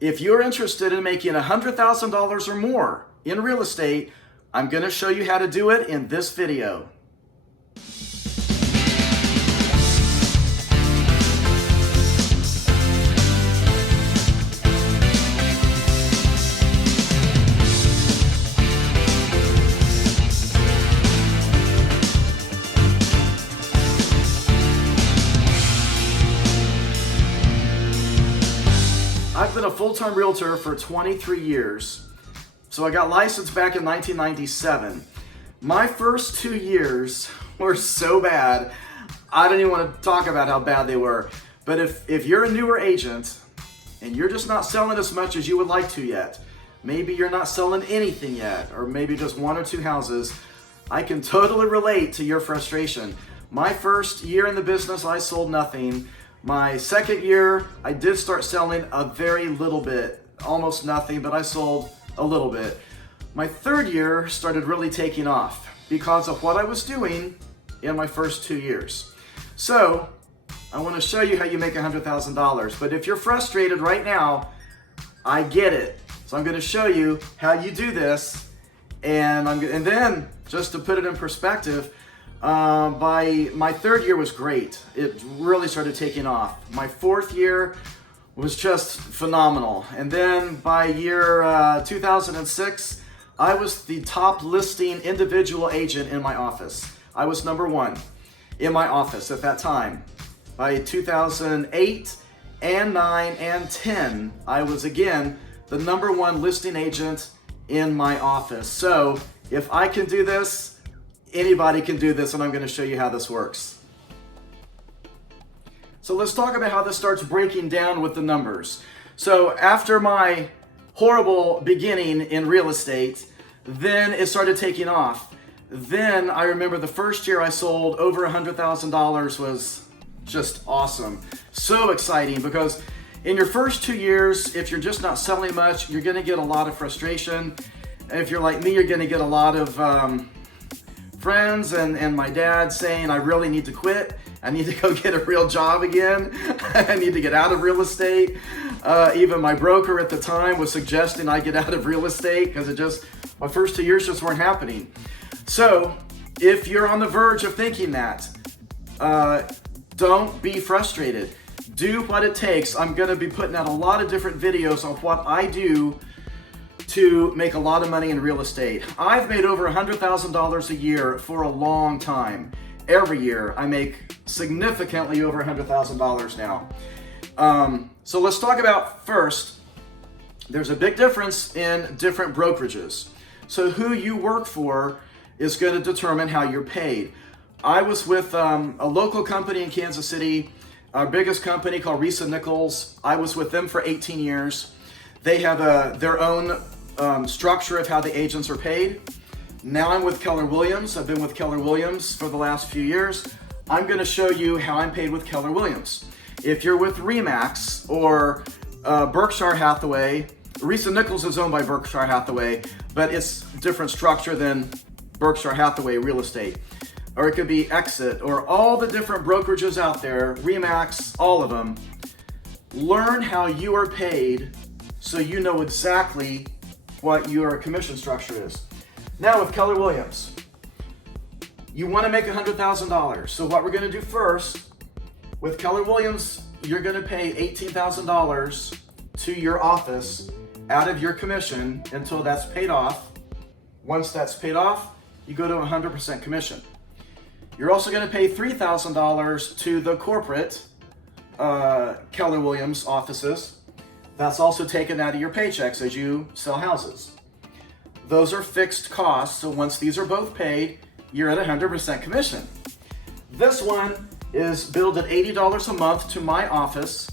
If you're interested in making $100,000 or more in real estate, I'm going to show you how to do it in this video. I've been a full-time realtor for 23 years. So I got licensed back in 1997. My first 2 years were so bad, I don't even want to talk about how bad they were. But if you're a newer agent and you're just not selling as much as you would like to yet, maybe you're not selling anything yet, or maybe just 1 or 2 houses, I can totally relate to your frustration. My first year in the business, I sold nothing. My second year, I did start selling a very little bit, almost nothing, but I sold a little bit. My third year started really taking off because of what I was doing in my first 2 years. So I want to show you how you make $100,000. But if you're frustrated right now, I get it. So I'm going to show you how you do this. And then just to put it in perspective, by my third year was great. It really started taking off. My fourth year was just phenomenal. And then by year 2006, I was the top listing individual agent in my office. I was number 1 in my office at that time. By 2008 and 9 and 10, I was again the number 1 listing agent in my office. So if I can do this, anybody can do this, and I'm going to show you how this works. So let's talk about how this starts breaking down with the numbers. So after my horrible beginning in real estate, then it started taking off. Then I remember the first year I sold over $100,000 was just awesome. So exciting, because in your first 2 years, if you're just not selling much, you're going to get a lot of frustration. And if you're like me, you're going to get a lot of friends and my dad saying, I really need to quit. I need to go get a real job again. I need to get out of real estate. Even my broker at the time was suggesting I get out of real estate because my first 2 years just weren't happening. So if you're on the verge of thinking that, don't be frustrated. Do what it takes. I'm going to be putting out a lot of different videos on what I do to make a lot of money in real estate. I've made over $100,000 a year for a long time. Every year I make significantly over $100,000 now. So let's talk about first, there's a big difference in different brokerages. So who you work for is going to determine how you're paid. I was with a local company in Kansas City, our biggest company called Reese & Nichols. I was with them for 18 years. They have their own structure of how the agents are paid. Now I'm with Keller Williams. I've been with Keller Williams for the last few years. I'm going to show you how I'm paid with Keller Williams. If you're with RE/MAX or Berkshire Hathaway, Reese & Nichols is owned by Berkshire Hathaway, but it's different structure than Berkshire Hathaway real estate. Or it could be Exit, or all the different brokerages out there, RE/MAX, all of them. Learn how you are paid so you know exactly what your commission structure is. Now with Keller Williams, you want to make $100,000. So what we're going to do first, with Keller Williams, you're going to pay $18,000 to your office out of your commission until that's paid off. Once that's paid off, you go to 100% commission. You're also going to pay $3,000 to the corporate Keller Williams offices. That's also taken out of your paychecks as you sell houses. Those are fixed costs, so once these are both paid, you're at 100% commission. This one is billed at $80 a month to my office.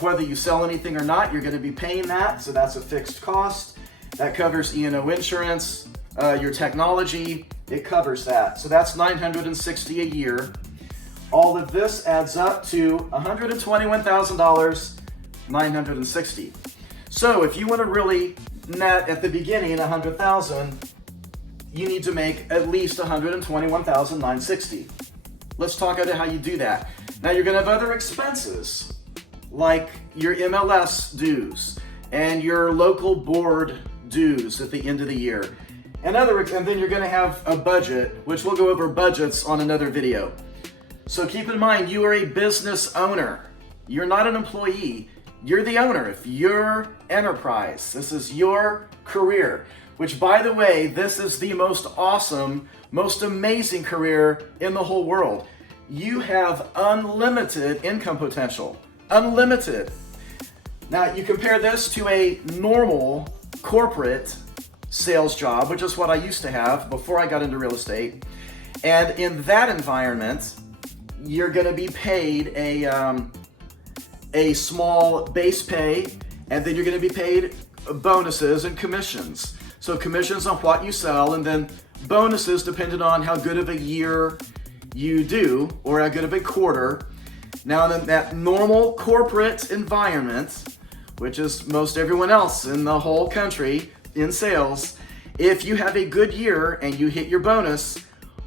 Whether you sell anything or not, you're going to be paying that, so that's a fixed cost. That covers E&O insurance, your technology, it covers that. So that's $960 a year. All of this adds up to $121,960. So if you want to really net at the beginning $100,000, you need to make at least $121,960. Let's talk about how you do that. Now you're going to have other expenses like your MLS dues and your local board dues at the end of the year. And then you're gonna have a budget, which we'll go over budgets on another video. So keep in mind, you are a business owner. You're not an employee, you're the owner. If your enterprise, this is your career, which by the way, this is the most awesome, most amazing career in the whole world. You have unlimited income potential, unlimited. Now you compare this to a normal corporate sales job, which is what I used to have before I got into real estate. And in that environment, you're gonna be paid a small base pay, and then you're gonna be paid bonuses and commissions. So commissions on what you sell, and then bonuses depending on how good of a year you do, or how good of a quarter. Now in that normal corporate environment, which is most everyone else in the whole country in sales, if you have a good year and you hit your bonus,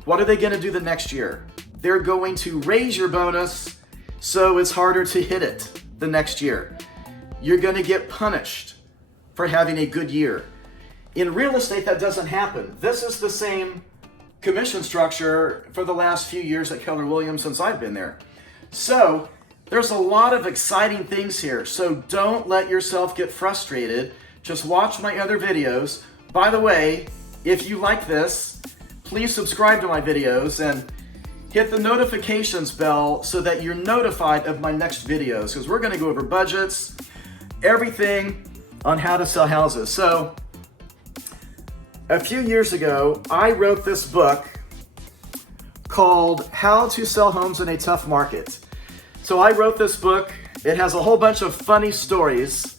what are they gonna do the next year? They're going to raise your bonus so it's harder to hit it the next year. You're gonna get punished for having a good year. In real estate, that doesn't happen. This is the same commission structure for the last few years at Keller Williams since I've been there. So there's a lot of exciting things here. So don't let yourself get frustrated. Just watch my other videos. By the way, if you like this, please subscribe to my videos and hit the notifications bell so that you're notified of my next videos, because we're gonna go over budgets, everything on how to sell houses. So a few years ago, I wrote this book called How to Sell Homes in a Tough Market. So I wrote this book. It has a whole bunch of funny stories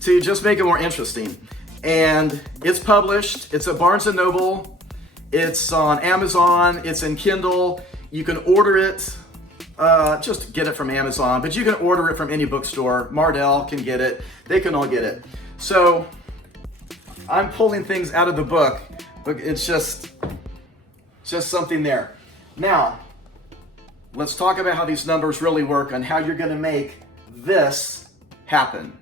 to just make it more interesting. And it's published, it's at Barnes & Noble, it's on Amazon, it's in Kindle. You can order it, just get it from Amazon, but you can order it from any bookstore. Mardell can get it, they can all get it. So I'm pulling things out of the book, but it's just something there. Now, let's talk about how these numbers really work and how you're gonna make this happen.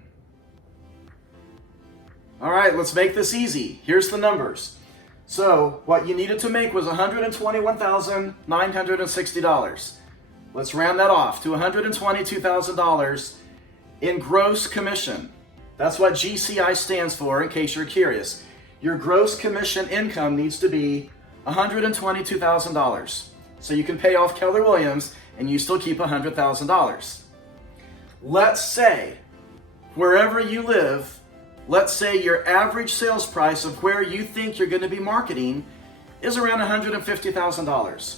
All right, let's make this easy. Here's the numbers. So what you needed to make was $121,960. Let's round that off to $122,000 in gross commission. That's what GCI stands for, in case you're curious. Your gross commission income needs to be $122,000. So you can pay off Keller Williams and you still keep $100,000. Let's say, wherever you live, let's say your average sales price of where you think you're going to be marketing is around $150,000.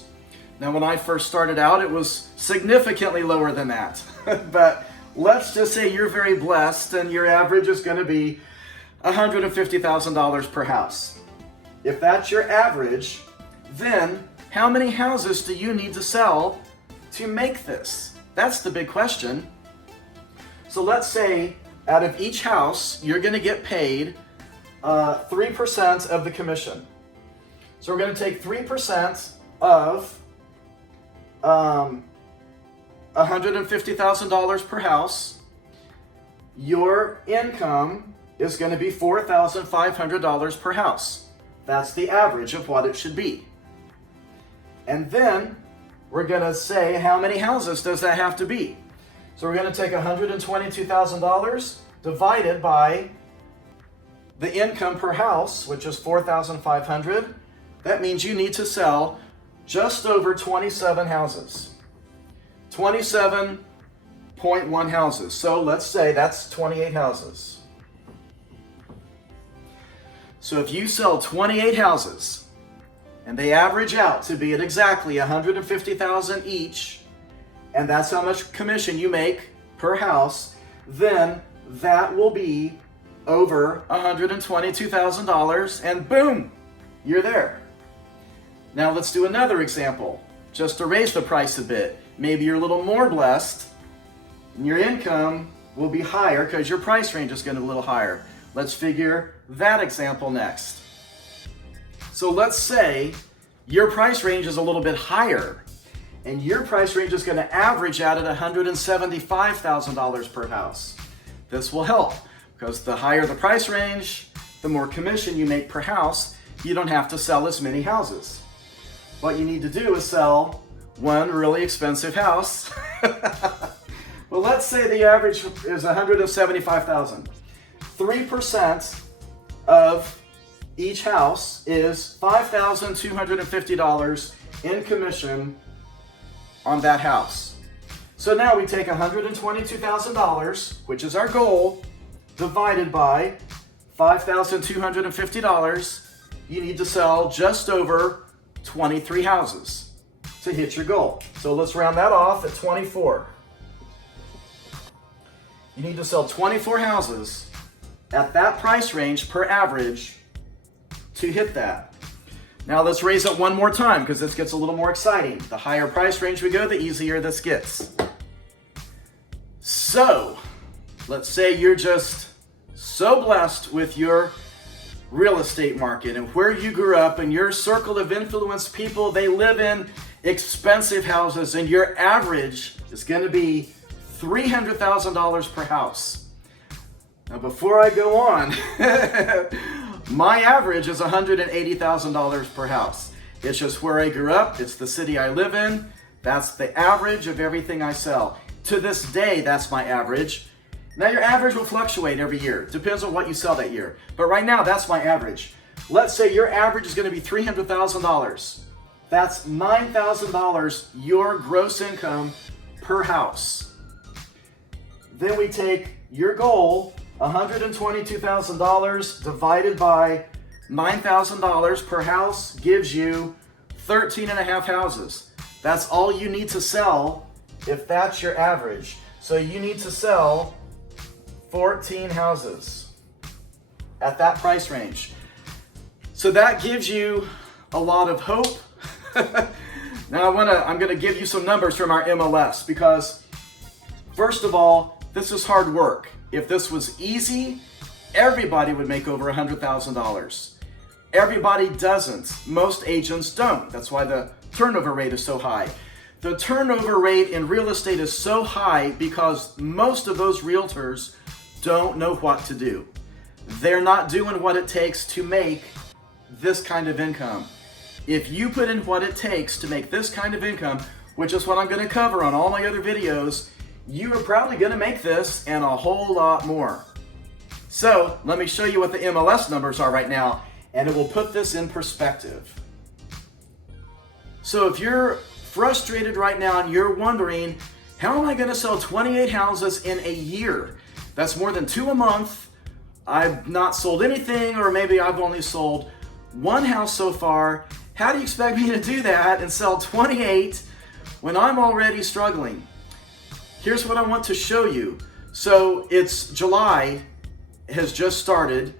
Now, when I first started out, it was significantly lower than that. But let's just say you're very blessed and your average is going to be $150,000 per house. If that's your average, then how many houses do you need to sell to make this? That's the big question. So let's say out of each house, you're going to get paid 3% of the commission. So we're going to take 3% of $150,000 per house. Your income is going to be $4,500 per house. That's the average of what it should be. And then we're going to say, how many houses does that have to be? So we're going to take $122,000 divided by the income per house, which is $4,500. That means you need to sell just over 27 houses. 27.1 houses. So let's say that's 28 houses. So if you sell 28 houses and they average out to be at exactly $150,000 each, and that's how much commission you make per house, then that will be over $122,000, and boom, you're there. Now let's do another example, just to raise the price a bit. Maybe you're a little more blessed, and your income will be higher because your price range is going to be a little higher. Let's figure that example next. So let's say your price range is a little bit higher, and your price range is going to average out at $175,000 per house. This will help because the higher the price range, the more commission you make per house. You don't have to sell as many houses. What you need to do is sell one really expensive house. Well, let's say the average is $175,000. 3% of each house is $5,250 in commission on that house. So now we take $122,000, which is our goal, divided by $5,250. You need to sell just over 23 houses to hit your goal. So let's round that off at 24. You need to sell 24 houses at that price range per average to hit that. Now let's raise it one more time because this gets a little more exciting. The higher price range we go, the easier this gets. So let's say you're just so blessed with your real estate market and where you grew up and your circle of influence people, they live in expensive houses, and your average is going to be $300,000 per house. Now before I go on, my average is $180,000 per house. It's just where I grew up. It's the city I live in. That's the average of everything I sell. To this day, that's my average. Now your average will fluctuate every year. Depends on what you sell that year. But right now, that's my average. Let's say your average is going to be $300,000. That's $9,000 your gross income per house. Then we take your goal, $122,000 divided by $9,000 per house gives you 13 and a half houses. That's all you need to sell if that's your average. So you need to sell 14 houses at that price range. So that gives you a lot of hope. Now I'm gonna give you some numbers from our MLS because first of all, this is hard work. If this was easy, everybody would make over $100,000. Everybody doesn't. Most agents don't. That's why the turnover rate is so high. The turnover rate in real estate is so high because most of those realtors don't know what to do. They're not doing what it takes to make this kind of income. If you put in what it takes to make this kind of income, which is what I'm going to cover on all my other videos, you are probably going to make this and a whole lot more. So let me show you what the MLS numbers are right now, and it will put this in perspective. So if you're frustrated right now and you're wondering, how am I going to sell 28 houses in a year? That's more than 2 a month. I've not sold anything, or maybe I've only sold 1 house so far. How do you expect me to do that and sell 28 when I'm already struggling? Here's what I want to show you. So it's July, has just started,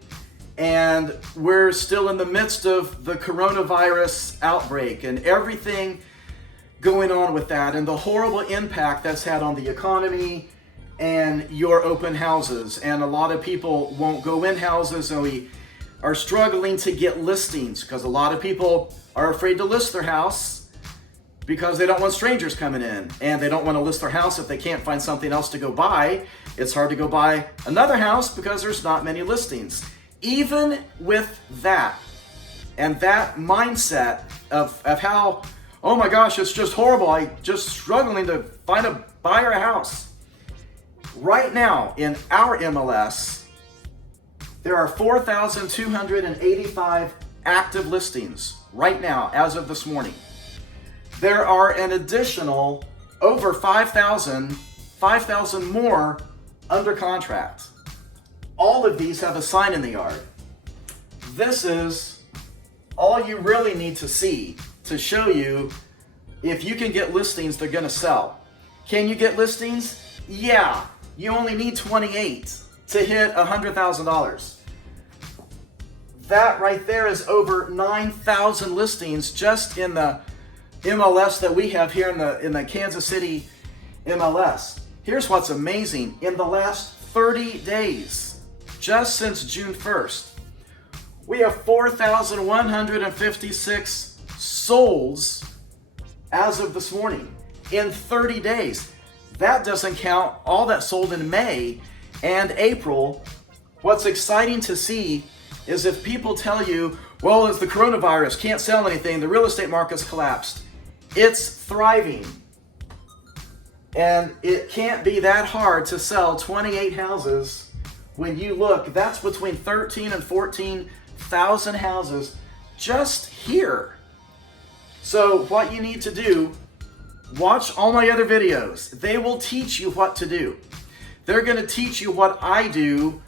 and we're still in the midst of the coronavirus outbreak and everything going on with that and the horrible impact that's had on the economy and your open houses. And a lot of people won't go in houses, and we are struggling to get listings because a lot of people are afraid to list their house because they don't want strangers coming in, and they don't want to list their house if they can't find something else to go buy. It's hard to go buy another house because there's not many listings. Even with that and that mindset of how, oh my gosh, it's just horrible, I'm just struggling to find a buyer a house. Right now in our MLS, there are 4,285 active listings right now as of this morning. There are an additional over 5,000 more under contract. All of these have a sign in the yard. This is all you really need to see to show you if you can get listings, they're gonna sell. Can you get listings? Yeah, you only need 28 to hit $100,000. That right there is over 9,000 listings just in the MLS that we have here in the Kansas City MLS. Here's what's amazing. In the last 30 days, just since June 1st, we have 4,156 solds as of this morning in 30 days. That doesn't count all that sold in May and April what's exciting to see is if people tell you, well, it's the coronavirus, can't sell anything, the real estate market's collapsed. It's thriving. And it can't be that hard to sell 28 houses when you look, that's between 13 and 14,000 houses just here. So what you need to do, watch all my other videos. They will teach you what to do. They're going to teach you what I do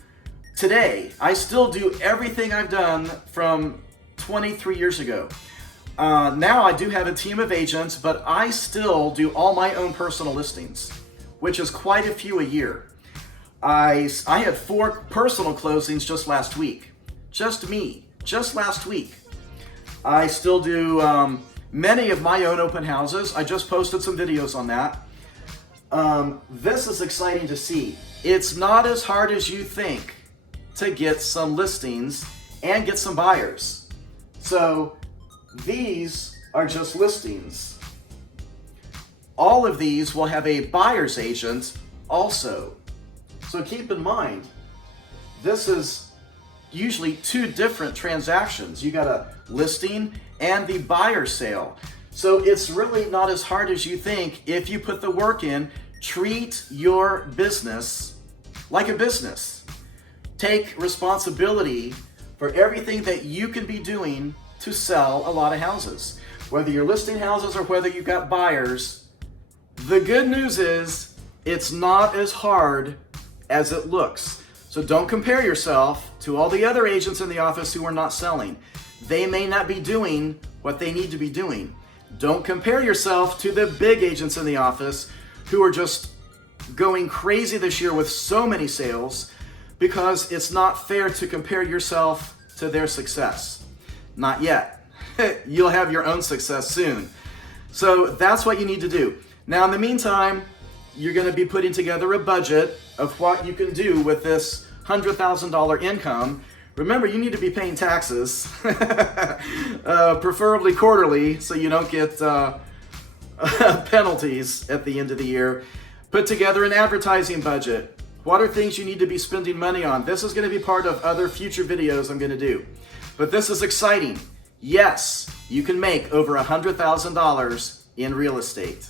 today. I still do everything I've done from 23 years ago. Now I do have a team of agents, but I still do all my own personal listings, which is quite a few a year. I had 4 personal closings just last week. Just me, just last week. I still do many of my own open houses. I just posted some videos on that. This is exciting to see. It's not as hard as you think to get some listings and get some buyers. So these are just listings. All of these will have a buyer's agent also. So keep in mind, this is usually 2 different transactions. You got a listing and the buyer sale. So it's really not as hard as you think if you put the work in. Treat your business like a business. Take responsibility for everything that you can be doing to sell a lot of houses. Whether you're listing houses or whether you've got buyers, the good news is it's not as hard as it looks. So don't compare yourself to all the other agents in the office who are not selling. They may not be doing what they need to be doing. Don't compare yourself to the big agents in the office who are just going crazy this year with so many sales, because it's not fair to compare yourself to their success. Not yet. You'll have your own success soon. So that's what you need to do. Now, in the meantime, you're going to be putting together a budget of what you can do with this $100,000 income. Remember, you need to be paying taxes, preferably quarterly, so you don't get penalties at the end of the year. Put together an advertising budget. What are things you need to be spending money on? This is going to be part of other future videos I'm going to do. But this is exciting. Yes, you can make over $100,000 in real estate.